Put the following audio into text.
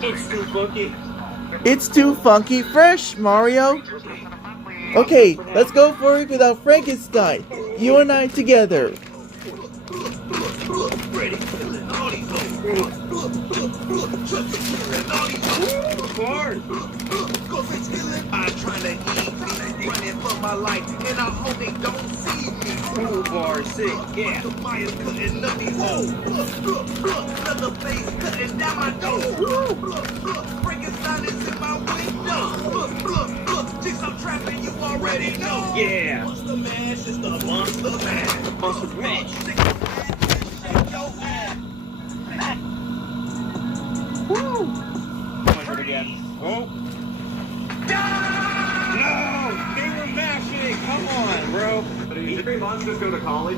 It's too funky. It's too funky fresh, Mario. Okay, let's go for it without Frankenstein. You and I together. Hard. I'm trying to eat, running for my life, and I hope they don't see me. Ooh, bar sick, yeah. The fire's cutting up me hole. Another face cutting down my door. Frankenstein is in my window. Jigsaw trapping, you already know. Yeah. Monster Mash is the Monster Mash. Monster Mash. Shake your ass. Woo! Hurt again. Oh. No! They were mashing it! Come on, bro! Did 3 monsters go to college?